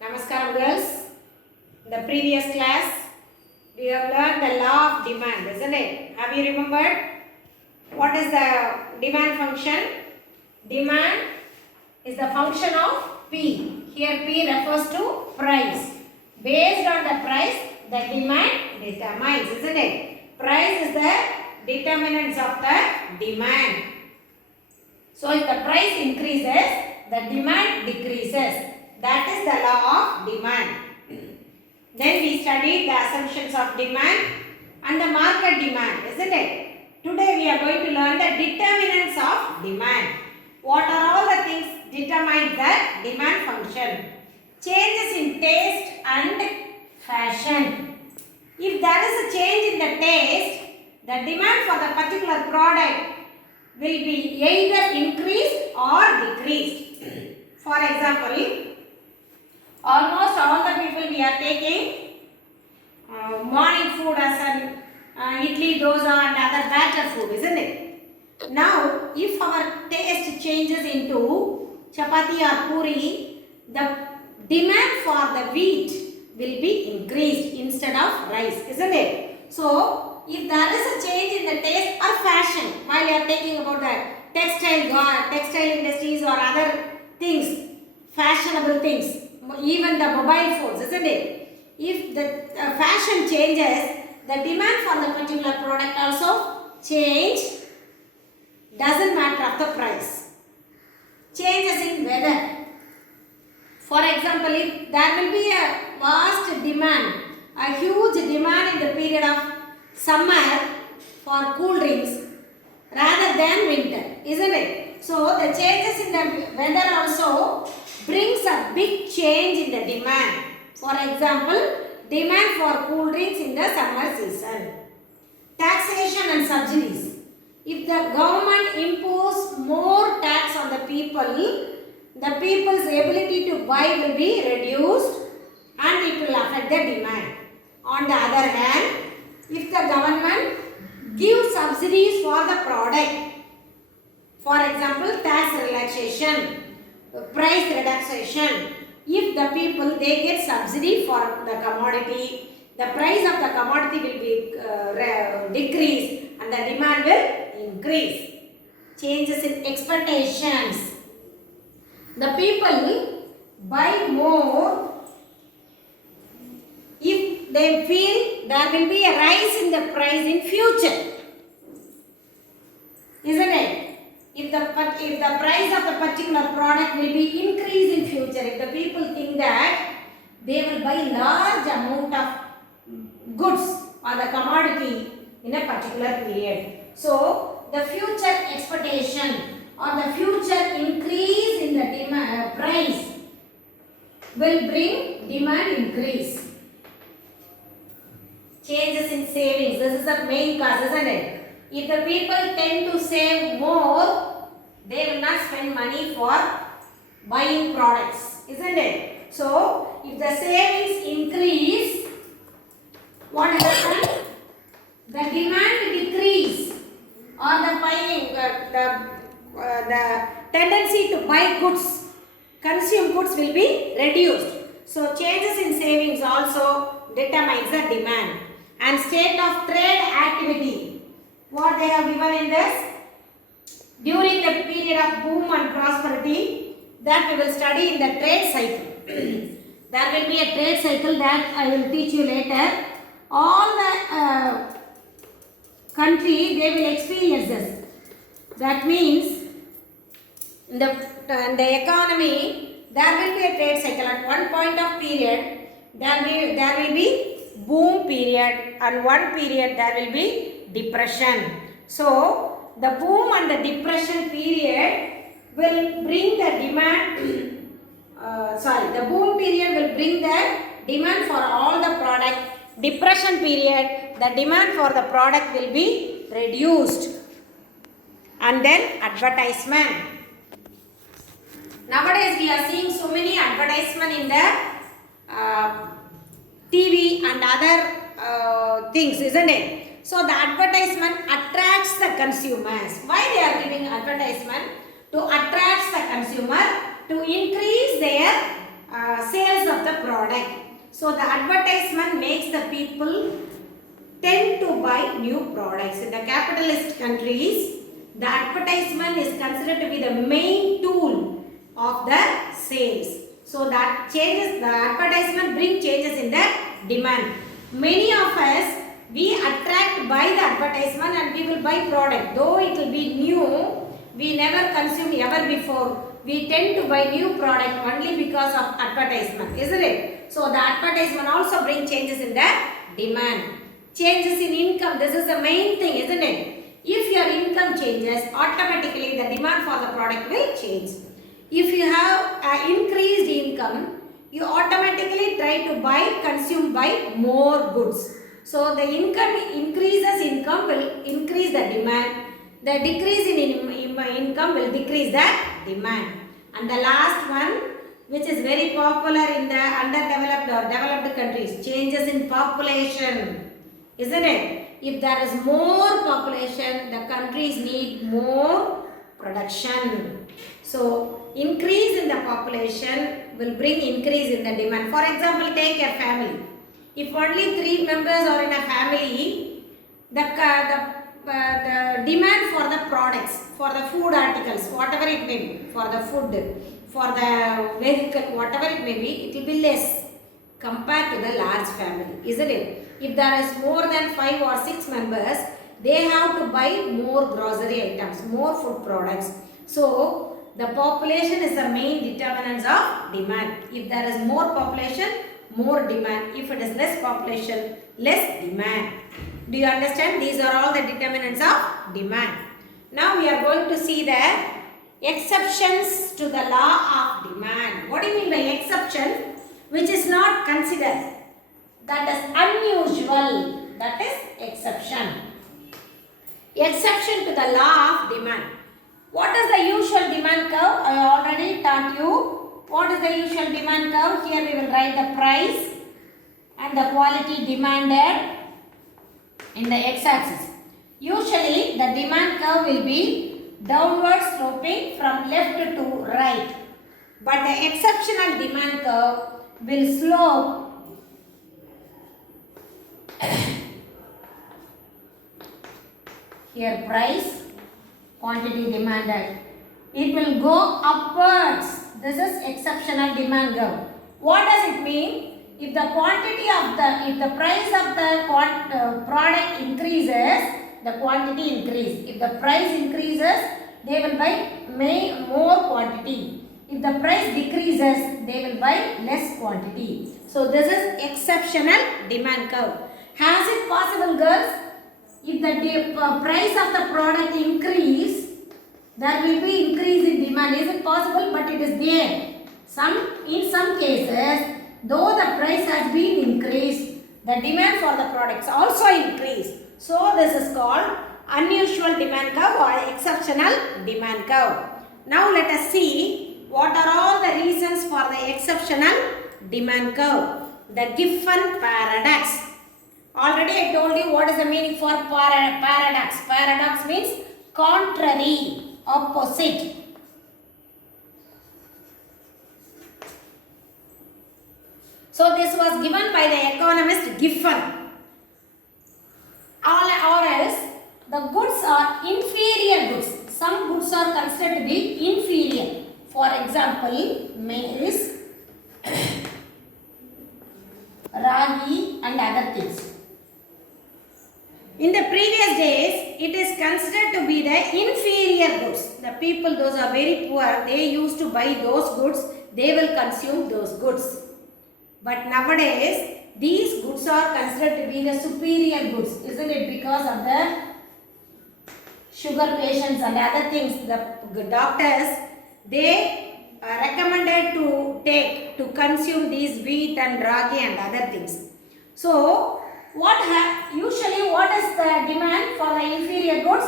Namaskaram girls. In the previous class, we have learned the law of demand, isn't it? Have you remembered? What is the demand function? Demand is the function of P. Here P refers to price. Based on the price, the demand determines, isn't it? Price is the determinants of the demand. So if the price increases, the demand decreases. That is the law of demand. Then we studied the assumptions of demand and the market demand, isn't it? Today we are going to learn the determinants of demand. What are all the things determine the demand function? Changes in taste and fashion. If there is a change in the taste, the demand for the particular product will be either increased or decreased. For example, almost all the people we are taking morning food as an idli, dosa and other batter food, isn't it? Now, if our taste changes into chapati or puri, the demand for the wheat will be increased instead of rice, isn't it? So, if there is a change in the taste or fashion, while you are taking about the textile industries or other things, fashionable things, even the mobile phones, isn't it? If the fashion changes, the demand for the particular product also change. Doesn't matter of the price. Changes in weather. For example, if there will be a vast demand, a huge demand in the period of summer for cool drinks rather than winter, isn't it? So the changes in the weather also brings a big change in the demand. For example, demand for cool drinks in the summer season. Taxation and subsidies. If the government imposes more tax on the people's ability to buy will be reduced and it will affect the demand. On the other hand, if the government gives subsidies for the product, for example, tax relaxation, price reduction, if the people they get subsidy for the commodity, the price of the commodity will be decreased and the demand will increase. Changes in expectations. The people buy more if they feel there will be a rise in the price in future, isn't it? If the price of the particular product will be increased in future, if the people think that they will buy large amount of goods or the commodity in a particular period. So, the future expectation or the future increase in the demand price will bring demand increase. Changes in savings. This is the main cause, isn't it? If the people tend to save more, they will not spend money for buying products, isn't it? So, if the savings increase, what happens? The demand decrease or the buying, the tendency to buy goods, consume goods will be reduced. So, changes in savings also determines the demand. And state of trade activity. What they have given in this? During the period of boom and prosperity, that we will study in the trade cycle. There will be a trade cycle that I will teach you later. All the country, they will experience this. That means, in the economy, there will be a trade cycle. At one point of period, there will be boom period, and one period there will be depression. So, the boom and the depression period will bring the demand, the boom period will bring the demand for all the product. Depression period, the demand for the product will be reduced. And then advertisement. Nowadays we are seeing so many advertisement in the TV and other things, isn't it? So the advertisement attracts the consumers. Why they are giving advertisement? To attract the consumer, to increase their sales of the product. So the advertisement makes the people tend to buy new products. In the capitalist countries, the advertisement is considered to be the main tool of the sales. So that changes, the advertisement brings changes in the demand. Many of us, we attract by the advertisement and we will buy product. Though it will be new, we never consume ever before. We tend to buy new product only because of advertisement, isn't it? So the advertisement also brings changes in the demand. Changes in income, this is the main thing, isn't it? If your income changes, automatically the demand for the product will change. If you have increased income, you automatically try to consume more goods. So the income will increase the demand. The decrease in income will decrease the demand. And the last one, which is very popular in the underdeveloped or developed countries, changes in population, isn't it? If there is more population, the countries need more production. So increase in the population will bring increase in the demand. For example, take a family. If only 3 members are in a family, the demand for the products, for the food articles, whatever it may be, for the food, for the vehicle, whatever it may be, it will be less compared to the large family, isn't it? If there is more than 5 or 6 members, they have to buy more grocery items, more food products. So the population is the main determinant of demand. If there is more population, more demand. If it is less population, less demand. Do you understand? These are all the determinants of demand. Now we are going to see the exceptions to the law of demand. What do you mean by exception? Which is not considered. That is unusual. That is exception. Exception to the law of demand. What is the usual demand curve? I already taught you. What is the usual demand curve? Here we will write the price and the quality demanded in the x-axis. Usually the demand curve will be downward sloping from left to right. But the exceptional demand curve will slope here price, quantity demanded. It will go upwards. This is exceptional demand curve. What does it mean? If the price of the product increases, the quantity increases. If the price increases, they will buy more quantity. If the price decreases, they will buy less quantity. So this is exceptional demand curve. Has it possible, girls? If the price of the product increase, there will be increase in demand. Is it possible? But it is there. In some cases, though the price has been increased, the demand for the products also increased. So this is called unusual demand curve or exceptional demand curve. Now let us see what are all the reasons for the exceptional demand curve. The Giffen paradox. Already I told you what is the meaning for paradox. Paradox means contrary, opposite. So this was given by the economist Giffen. Or else the goods are inferior goods. Some goods are considered to be inferior. For example, maize, ragi and other things. In the previous days, it is considered to be the inferior goods. The people, those are very poor, they used to buy those goods, they will consume those goods. But nowadays, these goods are considered to be the superior goods, isn't it? Because of the sugar patients and other things, the doctors, they recommended to consume these wheat and ragi and other things. So, usually what is the demand for the inferior goods?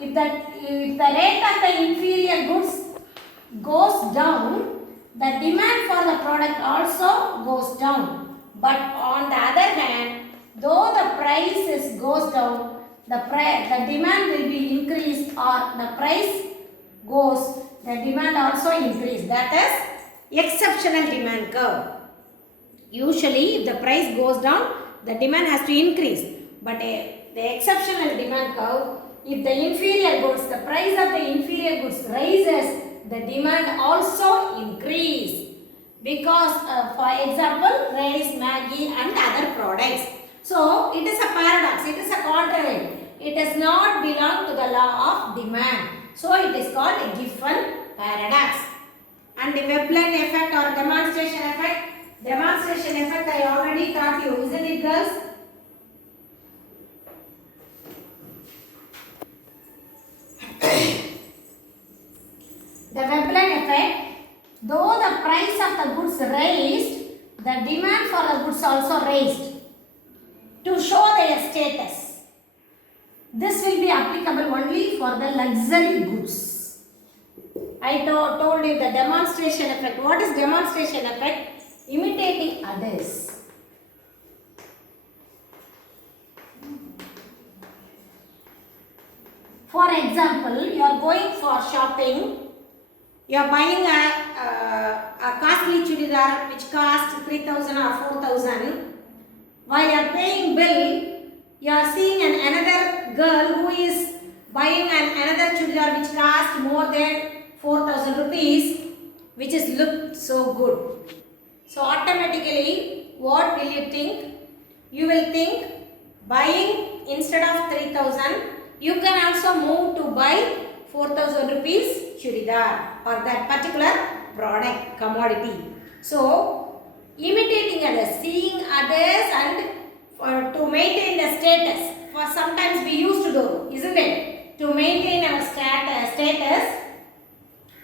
If the rate of the inferior goods goes down, the demand for the product also goes down. But on the other hand, though the price goes down, the demand will be increased, or the price goes, the demand also increase. That is exceptional demand curve. Usually, if the price goes down, the demand has to increase. But the exceptional demand curve, if the inferior goods, the price of the inferior goods rises, the demand also increase. Because, for example, rice, Maggi and other products. So, it is a paradox, it is a contrary. It does not belong to the law of demand. So, it is called a Giffen paradox. And the Veblen effect or demonstration effect. Demonstration effect I already taught you, isn't it, girls? The Veblen effect, though the price of the goods raised, the demand for the goods also raised to show their status. This will be applicable only for the luxury goods. I told you the demonstration effect. What is demonstration effect? Imitating others. For example, you are going for shopping. You are buying a costly chudidar which costs 3,000 or 4,000. While you are paying bill, you are seeing another girl who is buying another chudidar which costs more than 4,000 rupees, which is looked so good. So automatically, what will you think? You will think buying instead of 3,000, you can also move to buy 4,000 rupees churidar or that particular product, commodity. So, imitating others, seeing others and to maintain the status. For sometimes we used to do, isn't it? To maintain our status,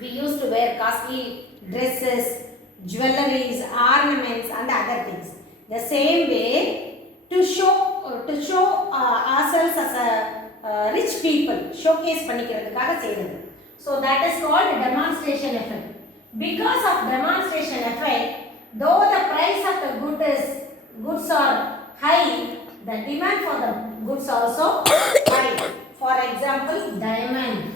we used to wear costly dresses, jewelries, ornaments and other things. The same way, to show ourselves as a rich people, showcase pannikkiradhukaga seiyradhu. So that is called demonstration effect. Because of demonstration effect, though the price of the goods are high, the demand for the goods also high. For example, diamond,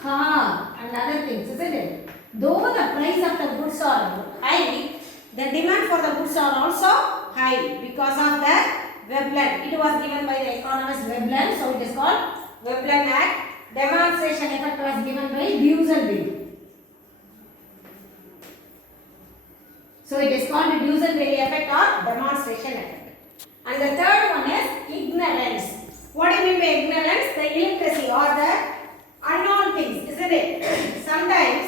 car and other things, isn't it? Though the price of the goods are high, the demand for the goods are also high because of the Veblen. It was given by the economist Veblen, so it is called Veblen Act. Demonstration effect was given by Duesenberg. So it is called the Duesenberg effect or demonstration effect. And the third one is ignorance. What do you mean by ignorance? The illiteracy or the unknown things, isn't it? Sometimes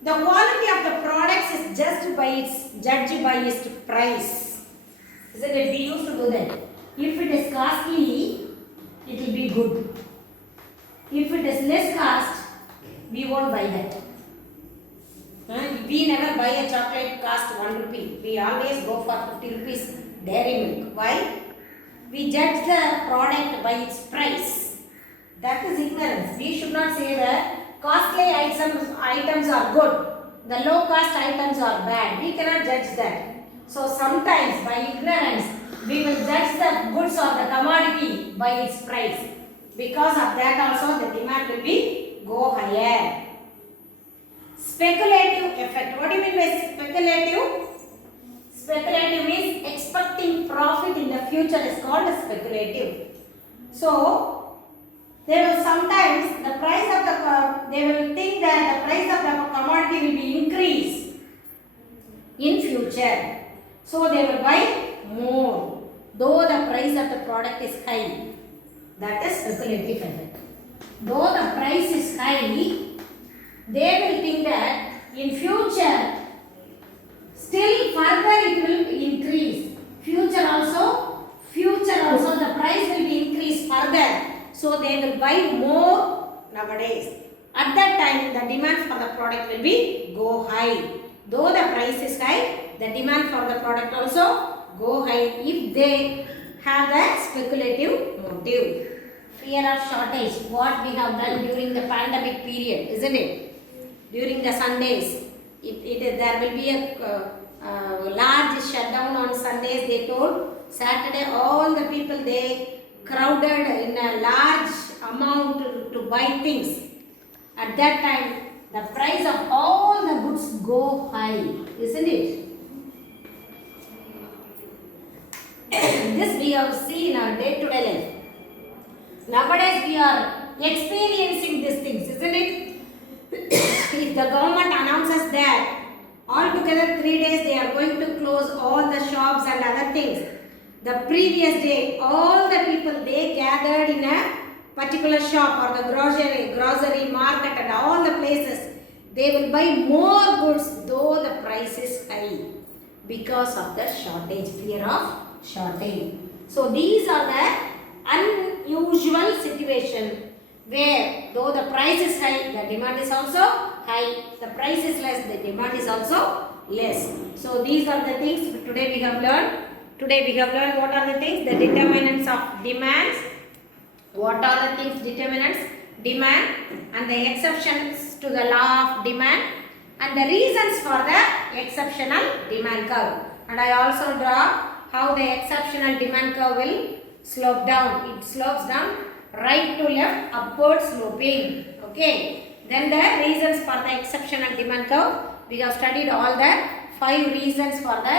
the quality of the products is judged by its price. Isn't it? We used to do that. If it is costly, it will be good. If it is less cost, we won't buy that. We never buy a chocolate cost 1 rupee. We always go for 50 rupees dairy milk. Why? We judge the product by its price. That is ignorance. We should not say that costly items are good, the low cost items are bad. We cannot judge that. So sometimes by ignorance, we will judge the goods or the commodity by its price. Because of that also the demand will be go higher. Speculative effect. What do you mean by speculative? Speculative means expecting profit in the future is called speculative. So, they will sometimes, the price of the, they will think that the price of the commodity will be increased in future. So, they will buy more, though the price of the product is high. That is speculative effect. Though the price is high, they will think that in future, still further it will increase. Future also the price will be increased further. So they will buy more nowadays. At that time, the demand for the product will be go high. Though the price is high, the demand for the product also go high if they have that speculative motive. Fear of shortage, what we have done during the pandemic period, isn't it? During the Sundays, there will be a large shutdown on Sundays. They told Saturday all the people they crowded in a large amount to buy things. At that time, the price of all the goods go high, isn't it? we have seen in our day-to-day life. Nowadays we are experiencing these things, isn't it? If the government announces that altogether 3 days they are going to close all the shops and other things, the previous day all the people they gathered in a particular shop or the grocery market and all the places, they will buy more goods though the price is high because of the shortage, fear of shortage. So these are the unusual situation where though the price is high, the demand is also high. The price is less, the demand is also less. So these are the things today we have learned. Today we have learned what are the things, the determinants of demands, what are the things determinants, demand and the exceptions to the law of demand and the reasons for the exceptional demand curve. And I also draw how the exceptional demand curve will slope down. It slopes down right to left, upward sloping. Okay. Then the reasons for the exceptional demand curve. We have studied all the 5 reasons for the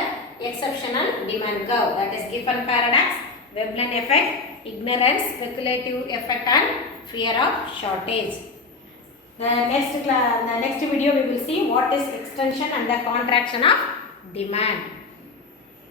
exceptional demand curve. That is Giffen paradox, Veblen effect, ignorance, speculative effect and fear of shortage. The next video we will see what is extension and the contraction of demand.